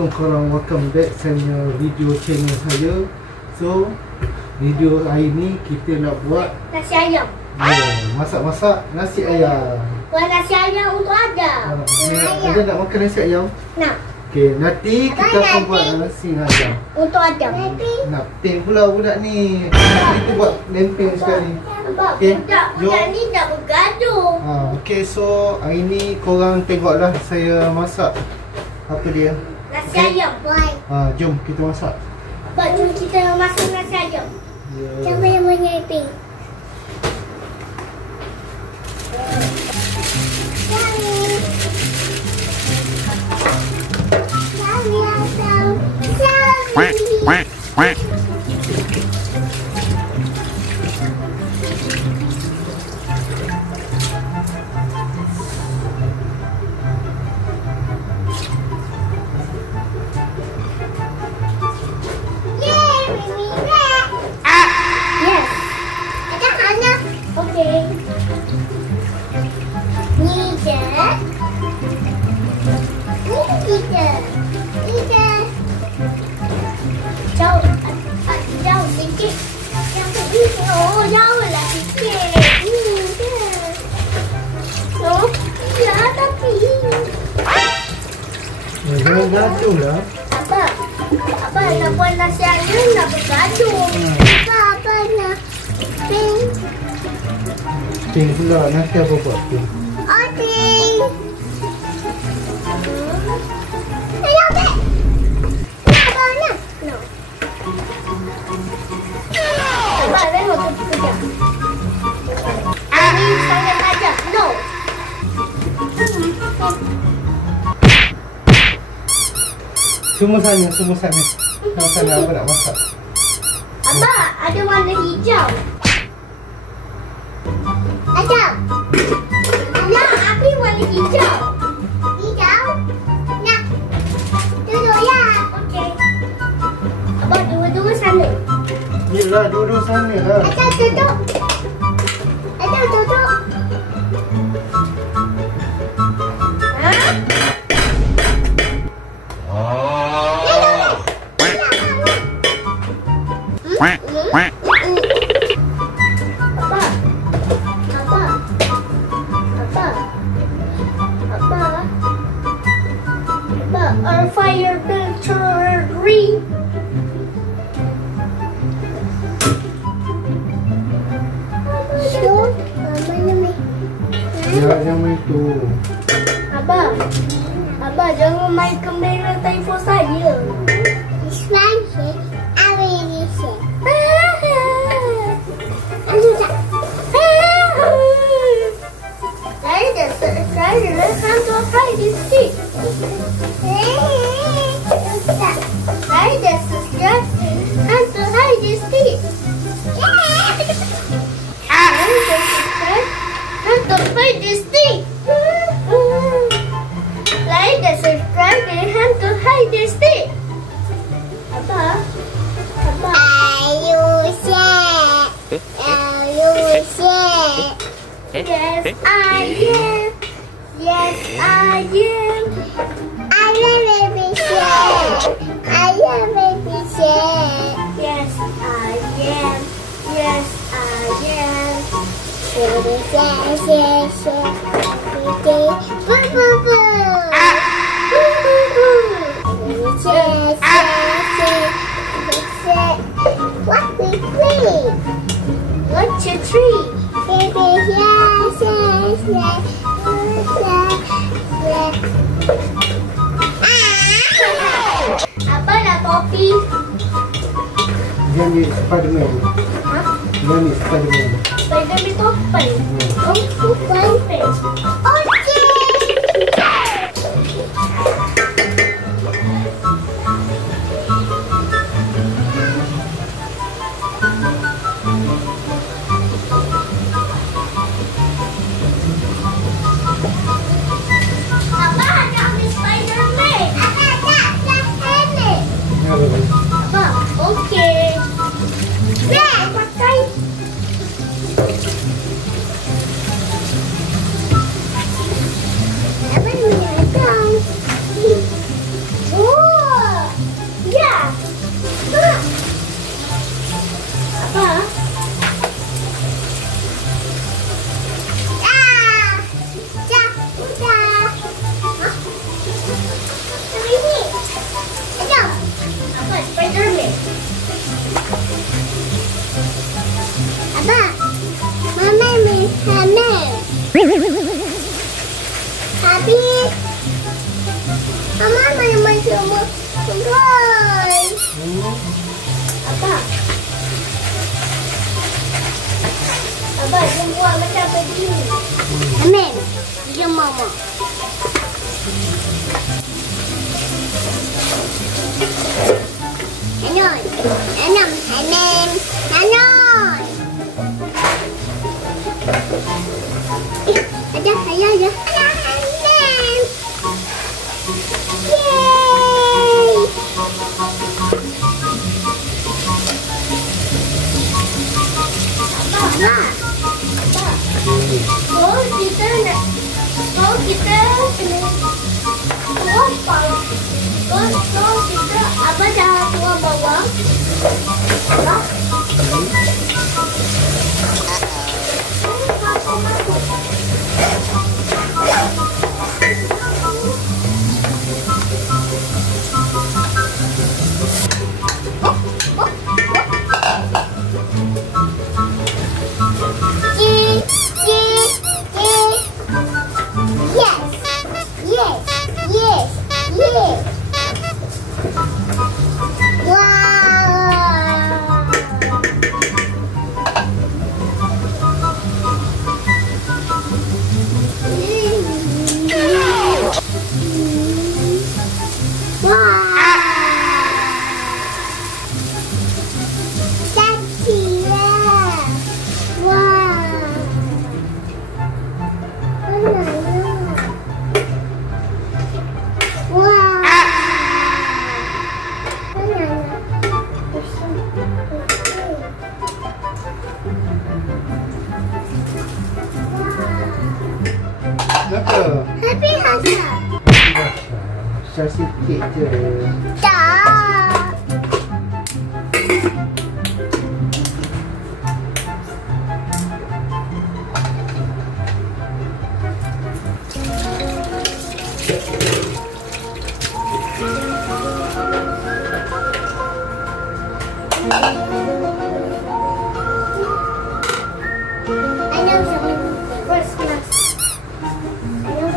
Korang welcome back saya video channel saya. So video hari ni kita nak buat nasi ayam. Masak-masak nasi ayam. Buat nasi ayam untuk Adam. Ada nak makan nasi ayam? Nak. Okey, nanti kita akan buat nasi ayam Untuk Adam. nak ping pula budak ni. Kita buat lempeng sekali. Okey, budak ni dah bergaduh. Okey, so hari ni korang tengoklah saya masak apa dia? Nasi ayam. Jom kita masak. Jom kita masak nasi ayam. Siapa yang menyeping? Jauh sikit. Oh, jauhlah sikit. Oh, ya tapi. Jangan gaduh lah. Abang nak buat nasi ayam nak bergaduh. Apa nak ping? Ping pula, nanti apa buat ping? Ping. Ini sangat tajam. No. Semua sana apa nak masak? Abang, ada warna hijau. Adam. Nak, api warna hijau. Hijau? Nak. Duduk ya. Okey. Abang, dua-dua sana. Yelah, duduk sana lah. Adam, duduk. Adam, duduk. Our fire picture green. Jangan main tu. Abang, jangan main kamera telefon saya. Saya dah hantu hide stick. Saya dah sejak hantu hide stick. Hantu hide stick. Saya dah subscribe dengan hantu hide stick. Apa? Are you sad? Yes, I am. Yes, I am. I am baby shark. I am baby shark. Yes, I am. Yes, I am. Baby shark, shark, shark. Every day, boo, boo, boo. Baby shark, shark, shark. Baby shark. What we play? What's your tree? Baby shark, shark, shark. Apa nak topi? Dia ambil Spiderman. Dia ambil Spiderman. Spiderman topi. Topi. Okey. dia buat macam begini. Amin. Dia mama. Anon. Anon. Anon. Anon. Ada, ada. Anon. Yeay. Apa? Oh, kita nak. Oh, kita kena. Oh, pang. Oh, kita apa dah tuang bawang? Apa? Kenapa? Happy Hassan. Besar sikit je. Tak. I know someone first class. I know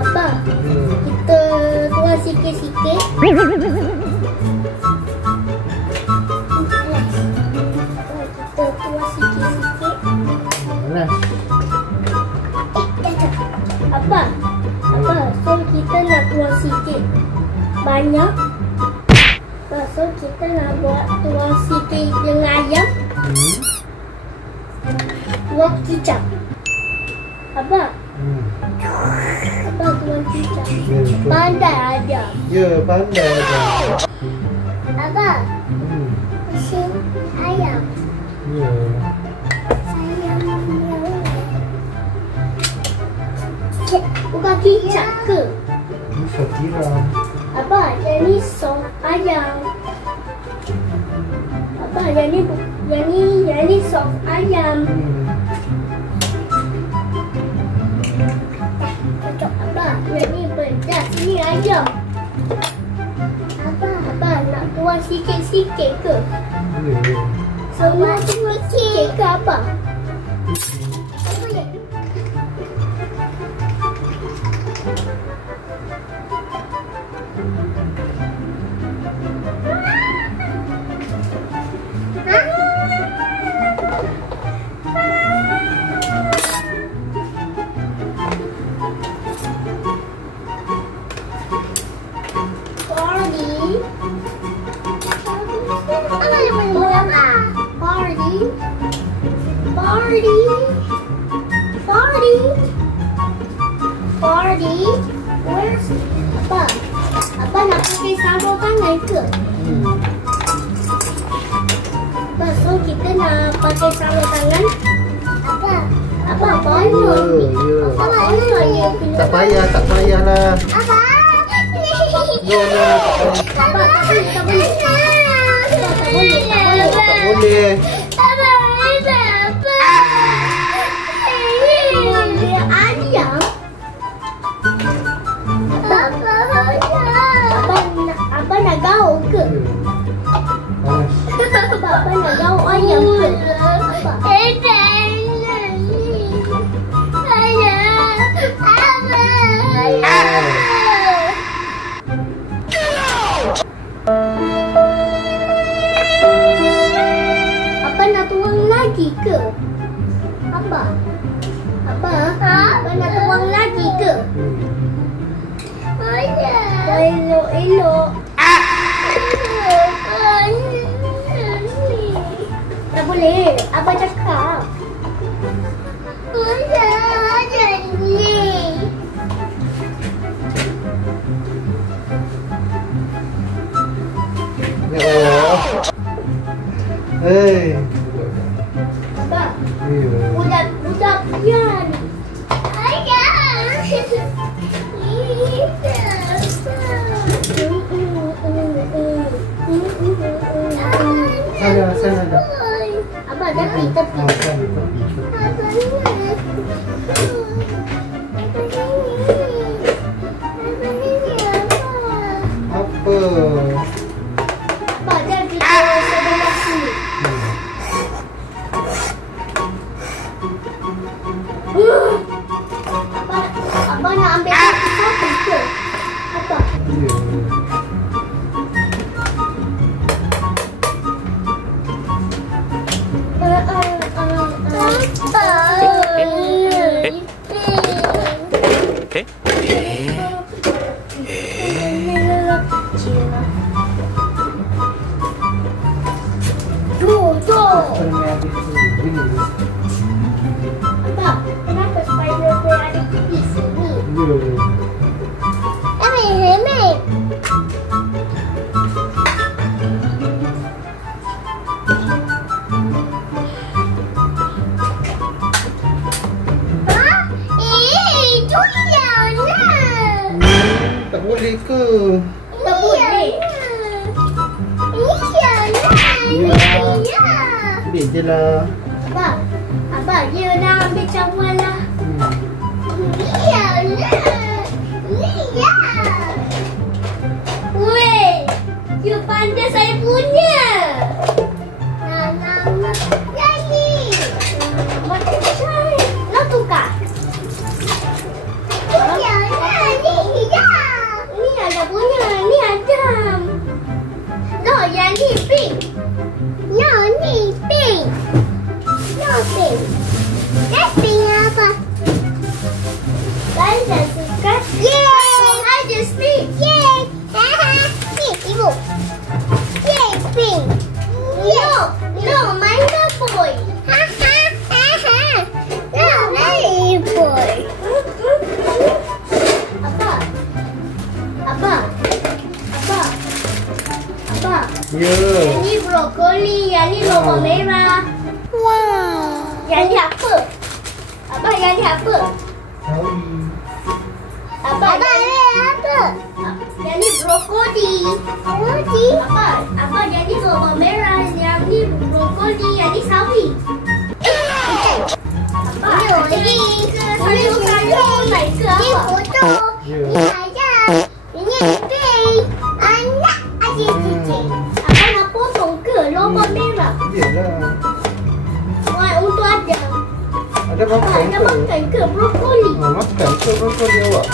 apa? Kita tuang sikit-sikit. Kita tuang sikit-sikit. Apa? Apa? So kita nak tuang sikit banyak. So kita nak buat tuang sikit dengan ayam. Tuang kicap. Apa? Apa tuang kicap? Pandai ada. Ya, pandai ada. Apa? Mesin ayam. Ya. Bukan kicap ke? Ini sos tiram. Apa? Yang ni sos ayam. Apa? Yang ni sos ayam. Apa? Yang ni pedas. Ini ayam. Apa? Nak tuang sikit-sikit ke? Ya. Semua sikit ke apa? Apa ya? Party. Where's apa? Apa nak pakai sabun tangan ke? Apa? So kita nak pakai sabun tangan? Apa? Apa? Banyak. Ya. Apa? Ini lah ya. Tak payah lah. Apa? No, no, Tak boleh. Tak boleh. tak boleh. Ayam. Abang nak gaul ke? Abang nak gaul ayam ke? Abang nak tuang lagi ke? Abang nak tuang lagi ke? Elok-elok. Tak boleh. Abang cakap. Hei. Abang, Ya. budak pian. Sana ada. Abang tepi. Apa? Abang jangan kita sebelah sini. Abang nak ambil satu ke? Abang. Ya. Abang, kenapa spider ada di sini? Remeh. Itu yang Tak boleh ke? tak boleh. Ambil je lah. Abang, dia nak ambil cawan lah. Weh, you pandai saya punya. Nak tukar? Ni ada punya, ni Adam. No, yang ni pink. No, ni pink. No, pink. That's pink apa? Guys, dah suka? Yay! I just pink. Yay! Ni, ibu. Yay, pink. No, mine not boy. No, very boy. Abang. Ya. Yang ni brokoli, yang ni lobak merah. Wow. Yang ni apa? Abang, yang ni apa? Sawi. Abang, yang ni apa? Yang ni brokoli. Abang, yang ni lobak merah, yang ni brokoli, yang ni sawi. Abang, lagi ke sayur-sayur lain ke apa? Abang nak potong ke lobak merah? Iyalah. Wah, untuk Adam. Ada makan Ada ke? makan ke brokoli? Makan ke brokoli awak?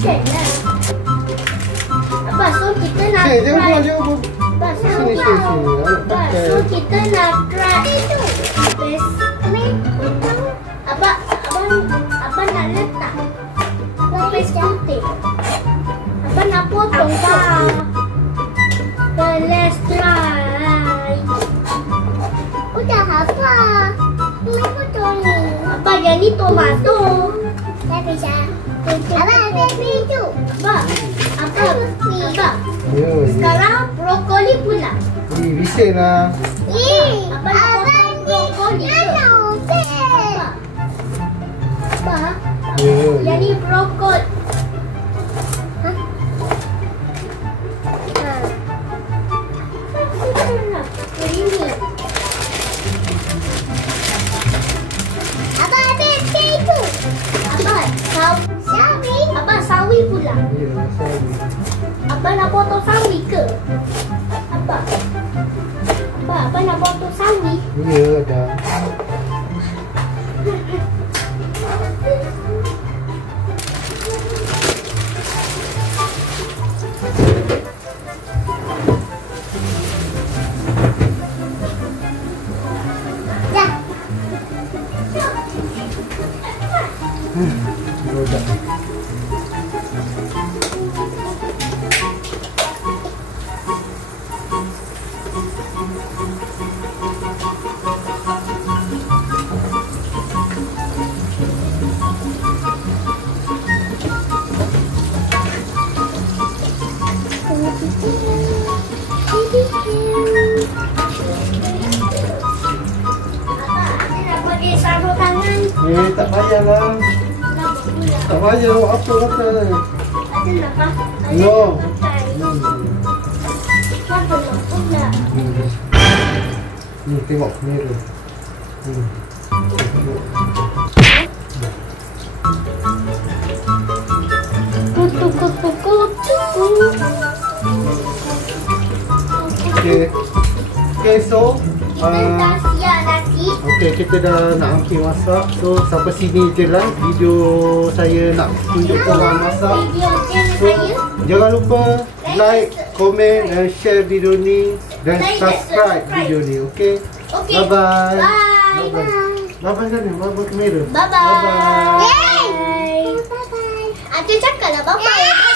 Jangan. Abang, so kita nak Jangan try. buat. Abang, so Sini. Awak Abang, so pakai. kita nak try. Bes. Abang nak letak. Bes putih. Abang nak potong tak? Let's try. Udah apa? Ini potong ni. Abang, yang ni tomato. Tak bisa. Abang, ambil itu. Abang. Ya. Sekarang brokoli pula. Bisa lah. Abang nak potong brokoli ke? Abang. Ya. Yang ni brokoli. Abang nak potong sawi ke? Abang nak potong sawi? Ya, ada. Dah. Udah. Tak payahlah. Tak payah buat apa kata. No. Ni tengok kamera. Okay, so okay, kita dah nak hampir masak. So sampai sini je lah video saya nak tunjuk korang masak. So jangan lupa like, komen dan share video ni dan subscribe video ni. Okay, bye bye. Bye bye sana, bye bye kamera. Bye bye. Bye bye. Aku cakap lah bye bye.